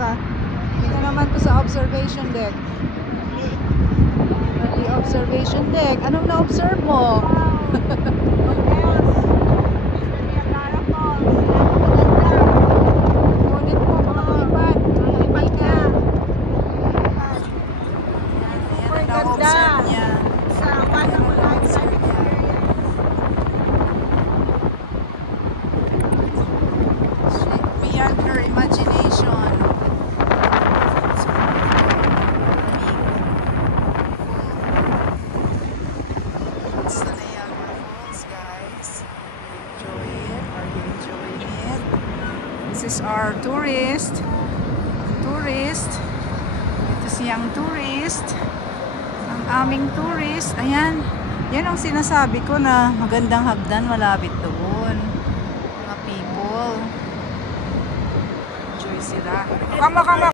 ka. Dito naman to sa observation deck. Early observation deck. Anong na-observe mo? Ngunit mo, baka lumipad. Lumipad ka. Yan ang na-observe niya. Sa one of the lifestyle beyond her imagination. It's the Niagara Falls, guys. Enjoy it. Are you enjoying it? This is our tourist. Ito siyang tourist. Ang aming tourist. Ayan. Yan ang sinasabi ko na magandang hagdan malapit doon. Mga people. Enjoy sila. Kama.